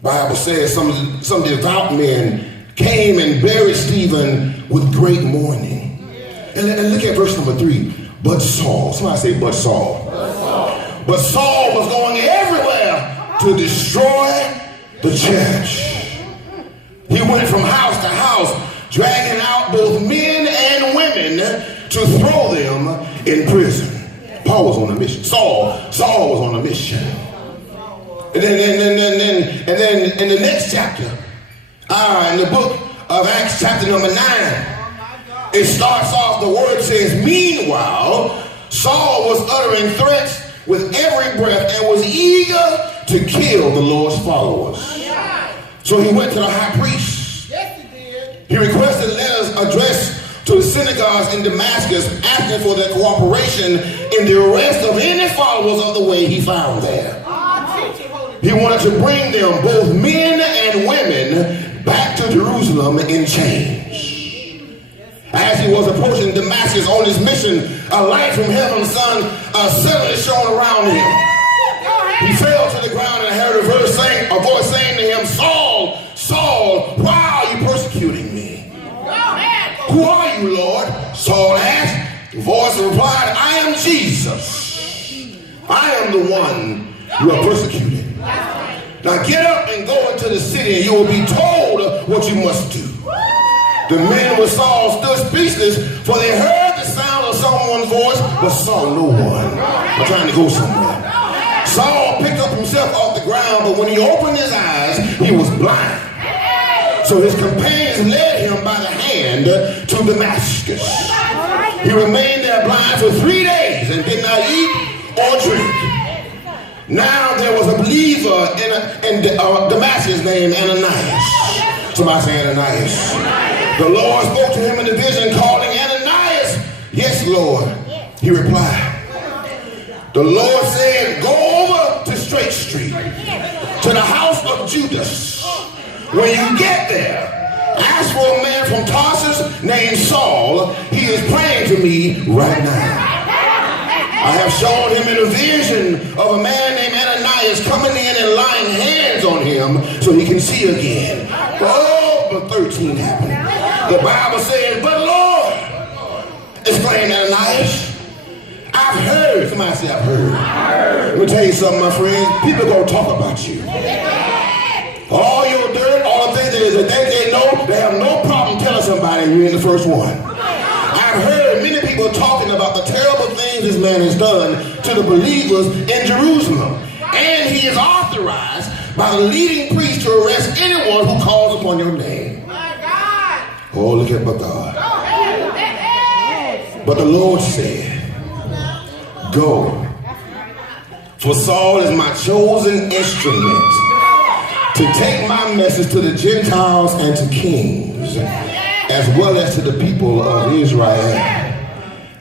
The Bible says some devout men came and buried Stephen with great mourning. And look at verse number 3. But Saul, somebody say but Saul. But Saul was going everywhere to destroy the church. He went from house to house, dragging out both men and women to throw them in prison. Paul was on a mission. Saul was on a mission. And then in the next chapter, in the book of Acts chapter number 9, it starts off, the word says, meanwhile, Saul was uttering threats with every breath and was eager to kill the Lord's followers. So he went to the high priest. Yes, he did. He requested letters addressed to the synagogues in Damascus, asking for their cooperation in the arrest of any followers of the way he found there. He wanted to bring them, both men and women, back to Jerusalem in chains. As he was approaching Damascus on his mission, a light from heaven, suddenly shone around him. He fell to the ground and heard a voice saying to him, Saul, Saul, why are you persecuting me? Who are you, Lord? Saul asked. The voice replied, I am Jesus. I am the one you are persecuting. Now get up and go into the city and you will be told what you must do. The men with Saul stood speechless, for they heard the sound of someone's voice, but saw no one. I'm trying to go somewhere. Saul picked up himself off the ground, but when he opened his eyes, he was blind. So his companions led him by the hand to Damascus. He remained there blind for 3 days and did not eat or drink. Now there was a believer in Damascus named Ananias. Somebody say Ananias. The Lord spoke to him in a vision, calling Ananias. Yes, Lord, he replied. The Lord said, go over to Straight Street, to the house of Judas. When you get there, ask for a man from Tarsus named Saul. He is praying to me right now. I have shown him in a vision of a man named Ananias coming in and laying hands on him so he can see again. Oh, but 13 happened. The Bible says, but Lord, exclaimed Ananias, I've heard. Somebody say, I've heard. Let me tell you something, my friends. People are going to talk about you. All your dirt, all the things that they know, they have no problem telling somebody you're in the first one. I've heard many people talking about the terrible things this man has done to the believers in Jerusalem. And he is authorized by the leading priest to arrest anyone who calls upon your name. Oh, look at my God. But the Lord said, go, for Saul is my chosen instrument to take my message to the Gentiles and to kings, as well as to the people of Israel.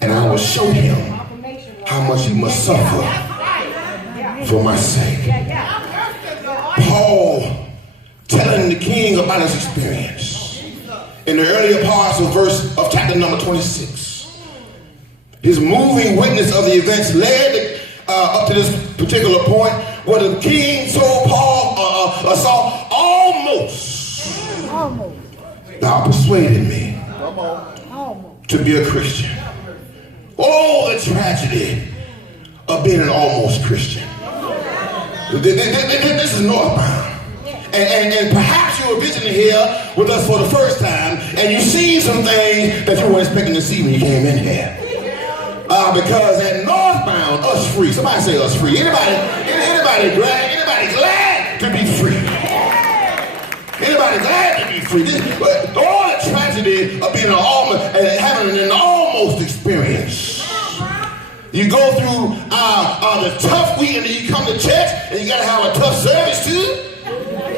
And I will show him how much he must suffer for my sake. Paul telling the king about his experience. In the earlier parts of chapter number 26, his moving witness of the events led up to this particular point where the king told Saul, almost thou persuaded me to be a Christian. Oh, the tragedy of being an almost Christian. This is Northbound. And perhaps you were visiting here with us for the first time and you seen some things that you weren't expecting to see when you came in here. Because at Northbound, us free. Somebody say us free. Anybody glad to be free? Anybody glad to be free? All the tragedy of being having an almost experience. You go through the tough week and then you come to church and you gotta have a tough service too.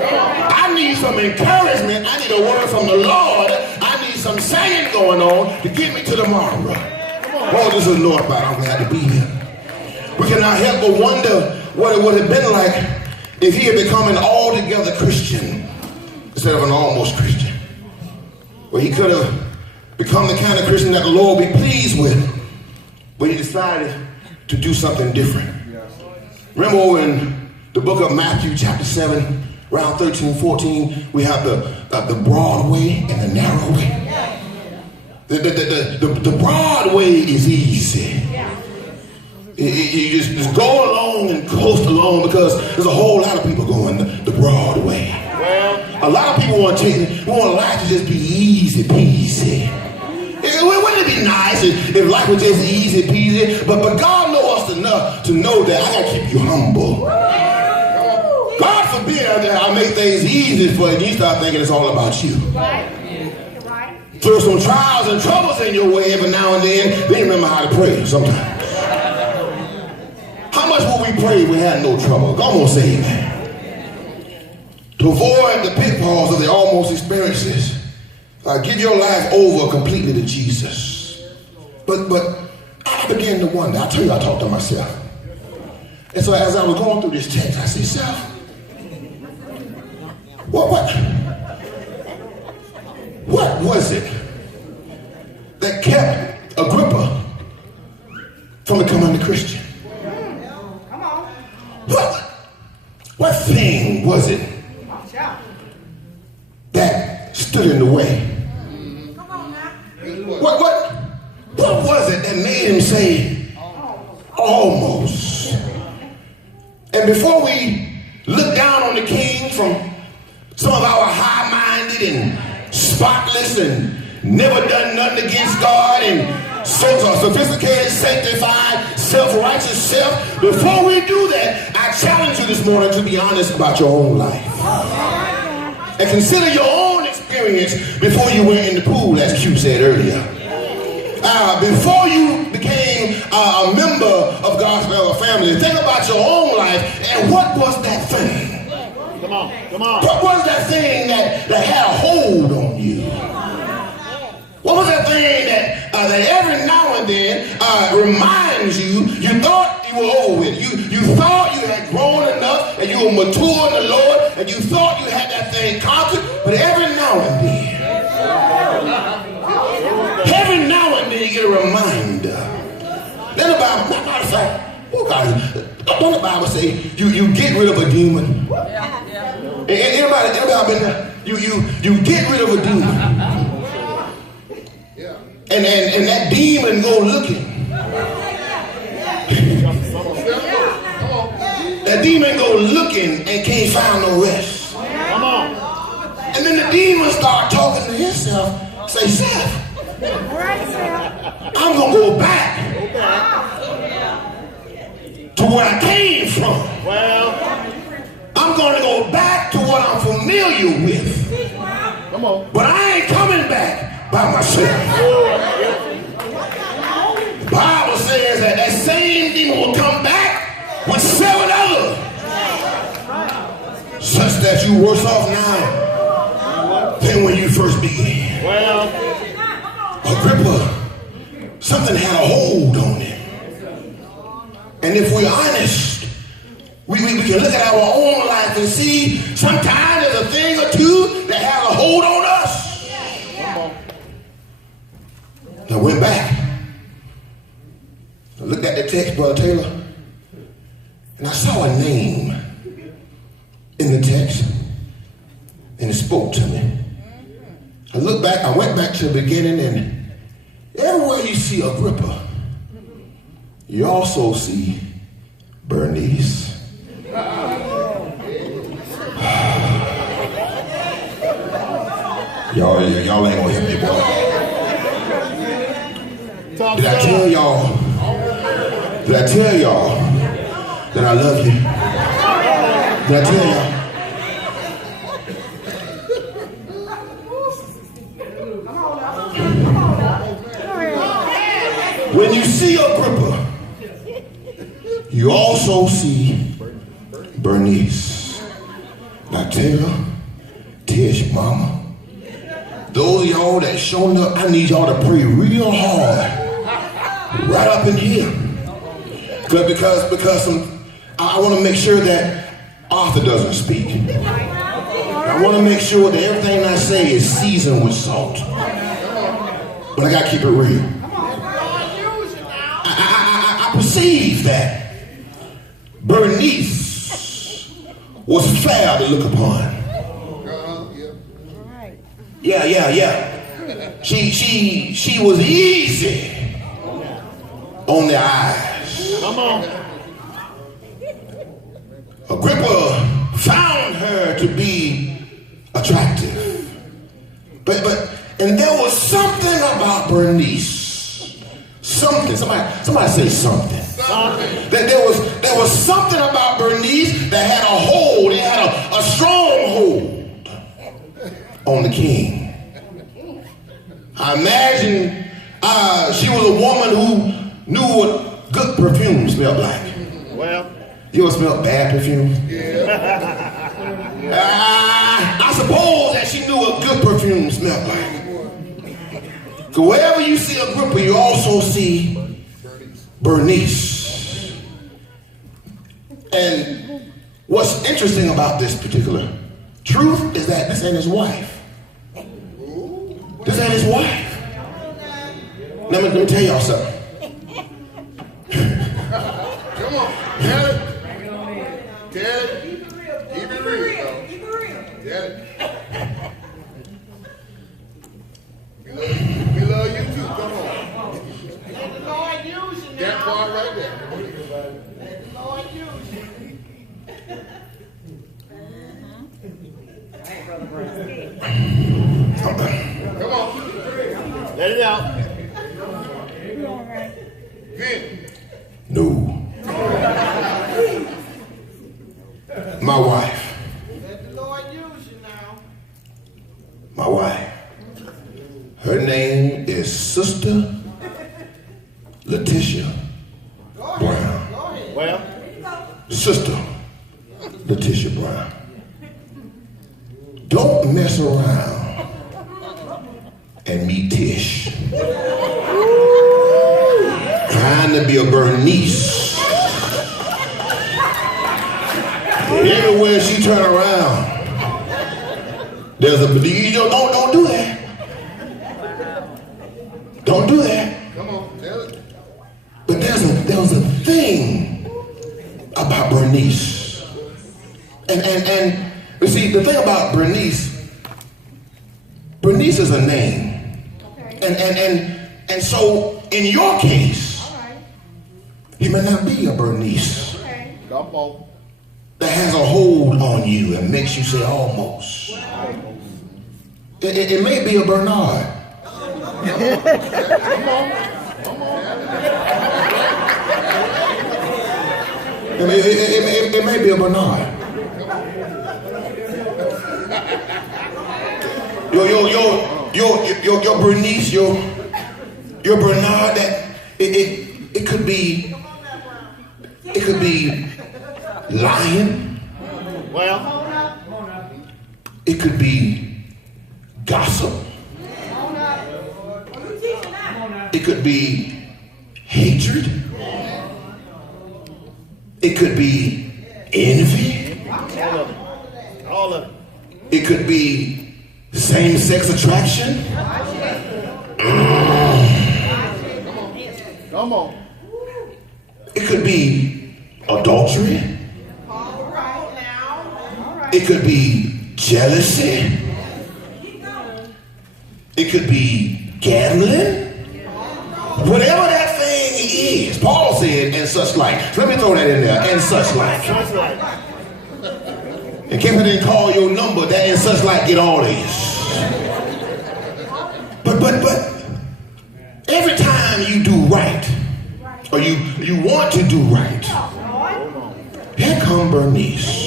I need some encouragement. I need a word from the Lord. I need some singing going on to get me to tomorrow. Oh, this is Northbound. I'm glad to be here. We cannot help but wonder what it would have been like if he had become an altogether Christian instead of an almost Christian. Where he could have become the kind of Christian that the Lord would be pleased with, but he decided to do something different. Remember in the book of Matthew chapter 7, Around 13, 14, we have the broad way and the narrow way. The broad way is easy. You just go along and coast along because there's a whole lot of people going the broad way. A lot of people want life to just be easy peasy. Wouldn't it be nice if life was just easy peasy? But God knows us enough to know that I gotta keep you humble. God forbid that I make things easy for you and you start thinking it's all about you. Throw some trials and troubles in your way every now and then you remember how to pray sometimes. How much will we pray if we had no trouble? God won't say amen. To avoid the pitfalls of the almost experiences, give your life over completely to Jesus. But I began to wonder. I tell you, I talked to myself. And so as I was going through this text, I said, self, what was it that kept Agrippa from becoming a Christian? Come on. What thing was it that stood in the way? Come on now. What was it that made him say almost? And before we look down on the king from some of our high-minded and spotless and never done nothing against God and so sophisticated, sanctified, self-righteous self, before we do that, I challenge you this morning to be honest about your own life. And consider your own experience before you went in the pool, as Q said earlier. Before you became a member of God's family, think about your own life and what was that thing? Come on. What was that thing that had a hold on you? What was that thing that every now and then reminds you thought you were over with? You thought you had grown enough and you were mature in the Lord and you thought you had that thing conquered, but every now and then you get a reminder. Then the Bible, matter of fact, don't the Bible say you get rid of a demon? Anybody been there? You get rid of a demon. And that demon go looking. That demon go looking and can't find no rest. Come on. And then the demon start talking to himself, say, Seth, I'm gonna go back to where I came from. I'm gonna go back to what I'm familiar with. Come on. But I ain't coming back by myself. The Bible says that same demon will come back with 7 others, such that you worse off now than when you first began. Agrippa, something had a hold on him. And if we're honest, we can look at our own life and see sometimes there's a thing or two that has a hold on us. I went back. I looked at the text, Brother Taylor, and I saw a name in the text, and it spoke to me. I went back to the beginning, and everywhere you see Agrippa, you also see Bernice. Y'all ain't gonna help me, boy. Did I tell y'all that I love you? Did I tell y'all? When you see Agrippa, you also see Bernice. Now Tish, Mama, those of y'all that shown up, I need y'all to pray real hard right up in here. Because I want to make sure that Arthur doesn't speak. I want to make sure that everything I say is seasoned with salt. But I got to keep it real. I perceive that Bernice was fair to look upon. Yeah. She was easy on the eyes. Come on. Agrippa found her to be attractive. And there was something about Bernice. Something. Somebody say something. That there was something about Bernice that had a hold. It had a strong hold on the king. I imagine she was a woman who knew what good perfume smelled like. Well, you ever smell bad perfume? yeah. I suppose that she knew what good perfume smelled like. Because wherever you see Agrippa, you also see Bernice. And what's interesting about this particular truth is that this ain't his wife. This ain't his wife. Let me tell y'all something. Come on. Tell it. Tell it. Keep it real. Tell it. We love you too. Come on. Let the Lord use you now. That part right there. Let the Lord use you. Come on. Let it out. Vin. No. My wife. Let the Lord use you now. My wife. Her name is Sister Letitia Brown. Well, Sister Letitia Brown. Don't mess around and meet Tish. Trying to be a Bernice. Everywhere she turn around, there's a, don't do that. Don't do that. come on. Tell it. But there was a thing about Bernice. And you see, the thing about Bernice is a name. And so in your case, he may not be a Bernice Come on. that has a hold on you and makes you say almost. It may be a Bernard. Come on. It may be a Bernard. Your Bernice, your Bernard, that it could be lying. Well, It could be gossip. It could be hatred. It could be envy. all of it. It could be same-sex attraction. Come on. It could be adultery. All right now. All right. It could be jealousy. It could be gambling. Whatever that thing is, Paul said, and such like. Let me throw that in there, and such like. That's right. In case I didn't call your number, that and such like get all these. But every time you do right, or you want to do right, here come Bernice.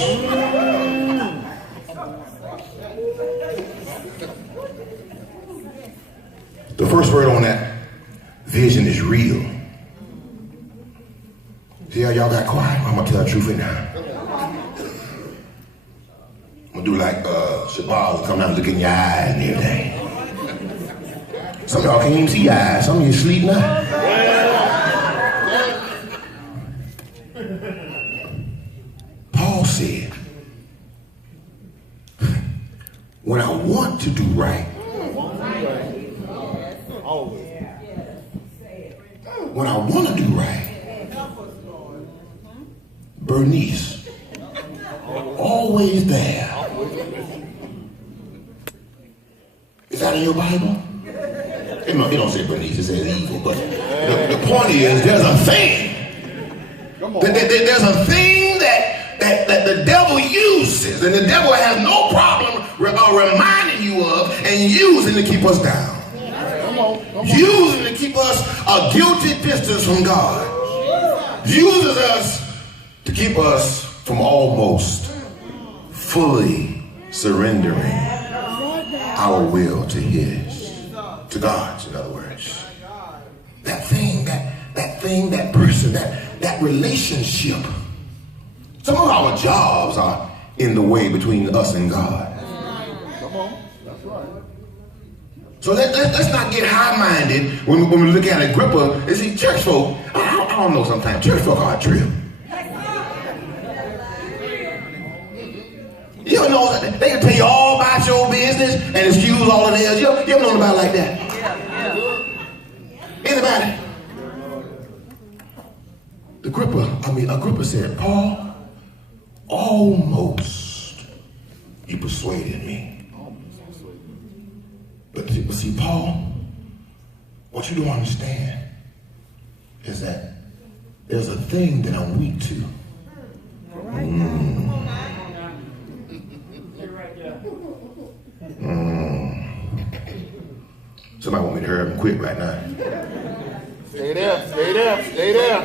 The first word on that vision is real. See how y'all got quiet? I'm gonna tell the truth right now. I'm gonna do like Shabal, come out and look in your eyes and everything. Some of y'all can't even see your eyes. Some of you sleep now. Paul said, when I want to do right, when I want to do right, Bernice always always there. Is that in your Bible? It don't say Bernice, it says evil, but the point is there's a thing. There's a thing that the devil uses, and the devil has no problem reminding you of and using to keep us down. Using to keep us a guilty distance from God. Uses us to keep us from almost fully surrendering our will to his, to God's, in other words. That thing, that person, that relationship. Some of our jobs are in the way between us and God. Come on, that's right. So let's not get high-minded when we look at Agrippa. You see, church folk, I don't know sometimes, church folk are a trip. You ever know that they can tell you all about your business and excuse all of theirs? You ever know anybody like that? Anybody? Agrippa said, Paul, almost you persuaded me. But see, Paul, what you don't understand is that there's a thing that I'm weak to. Somebody want me to hurry up and quit right now. Stay there, stay there, stay there.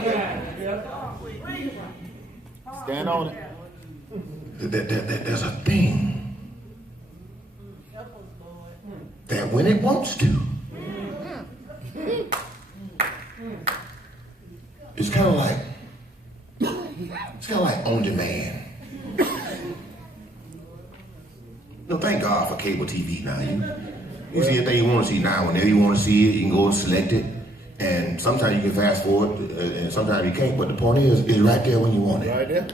Stand on it. There's a thing that when it wants to, it's kind of like on demand. No, thank God for cable TV now. You see anything you want to see now. Whenever you want to see it, you can go and select it. And sometimes you can fast forward, and sometimes you can't. But the point is, it's right there when you want it. Right there.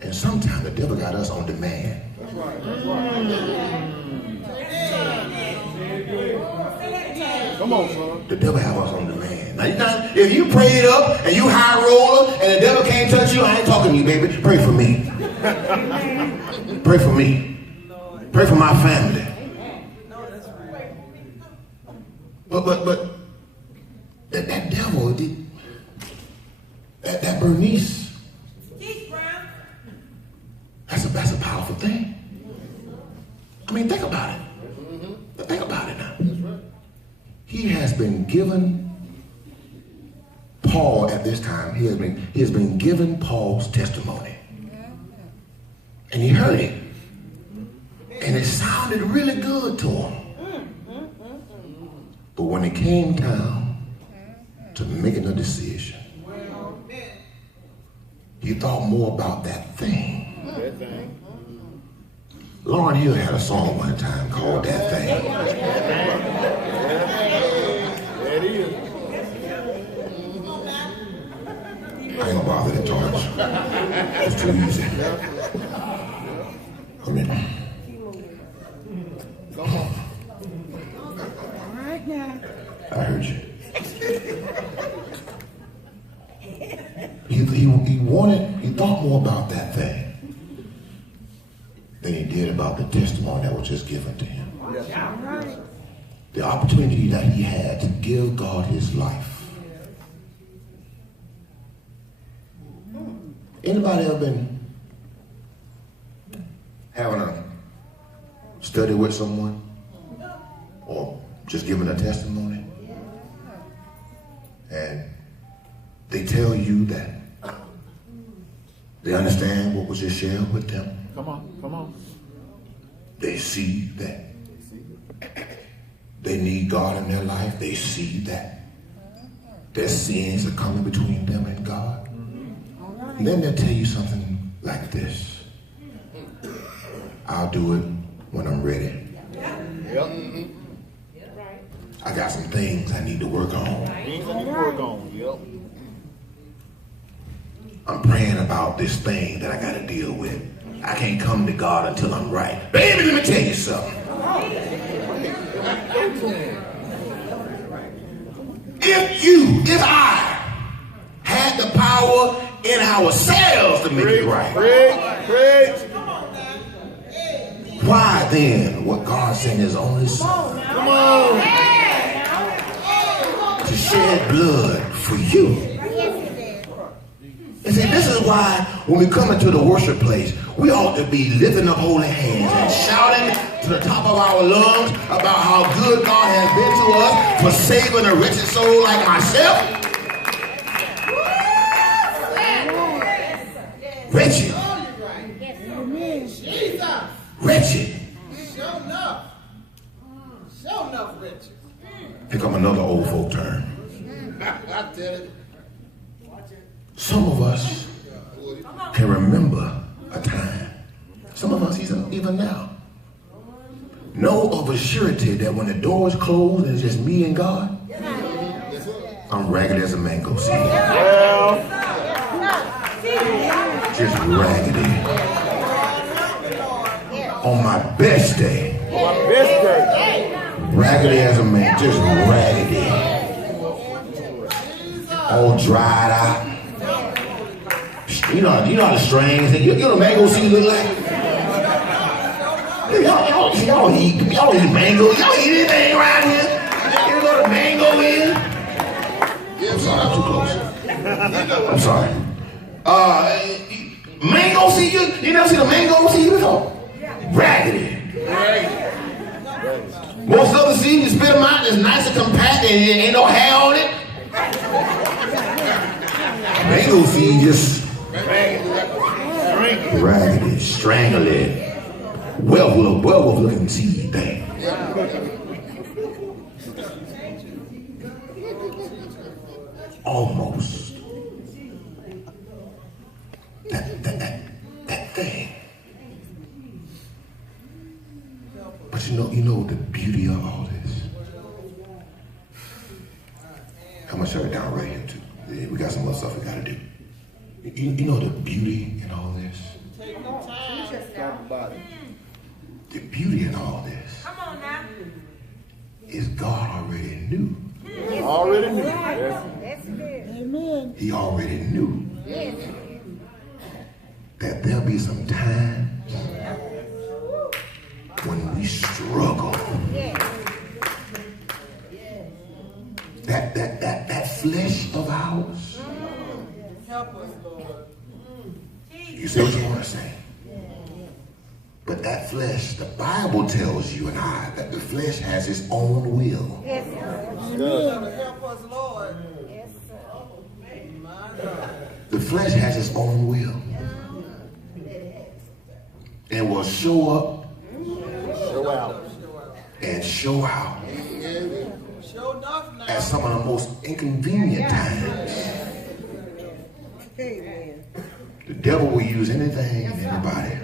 And sometimes the devil got us on demand. That's right. That's right. Come on, son. The devil have us on demand. Now, if you prayed up and you high roller and the devil can't touch you, I ain't talking to you, baby. Pray for me. Pray for me. Pray for my family. But that devil, that Bernice, that's a powerful thing. I mean, think about it. Think about it now. He has been given Paul at this time. He has been given Paul's testimony, and he heard it, and it sounded really good to him. But when it came time to making a decision, he thought more about that thing. Lauryn Hill had a song one time called That Thing. There it is. I ain't gonna bother that George. It's too easy. I mean, Come on. I heard you. He thought more about that thing than he did about the testimony that was just given to him. The opportunity that he had to give God his life. Anybody ever been having a study with someone or just giving a testimony and they tell you that they understand what was just shared with them? Come on, come on. They see that they need God in their life. They see that their sins are coming between them and God. And then they'll tell you something like this: I'll do it when I'm ready. Yep. I got some things I need to work on. Things I need to work on. Yep. I'm praying about this thing that I got to deal with. I can't come to God until I'm right. Baby, let me tell you something. If I had the power in ourselves to make it right. Preach. Why then would God send his only son Come on. to shed blood for you? And see, this is why when we come into the worship place, we ought to be lifting up holy hands and shouting to the top of our lungs about how good God has been to us for saving a wretched soul like myself. Wretched. Wretched. Show enough. Show enough, Richard. Here come another old folk term. I tell it. Some of us can remember a time. Some of us even now know of a surety that when the door is closed and it's just me and God, I'm ragged as a mango seed. Just raggedy. On my best day, raggedy as a man, just raggedy. All dried out. You know how the strings, you know mango seed look like? Y'all eat mango. Y'all eat anything around here? You know what a mango is? I'm sorry, I'm too close. I'm sorry. Mango seed, you never seen a mango seed before? Raggedy. Most other seeds, you spit them out, it's nice and compact and ain't no hair on it. Mango seed just raggedy, strangling, werewolf looking seed thing. Almost. That thing. But you know the beauty of all this. I'm gonna shut it down right here too. We got some other stuff we gotta do. You know the beauty in all this? The beauty in all this is God already knew. Already knew. Amen. He already knew that there'll be some times when we struggle. That flesh of ours. Help us, Lord. You say what you want to say. But that flesh, the Bible tells you and I that the flesh has its own will. Help us, Lord. The flesh has its own will. And will show up Show out. and show out Show enough now. at some of the most inconvenient times. Amen. The devil will use anything and anybody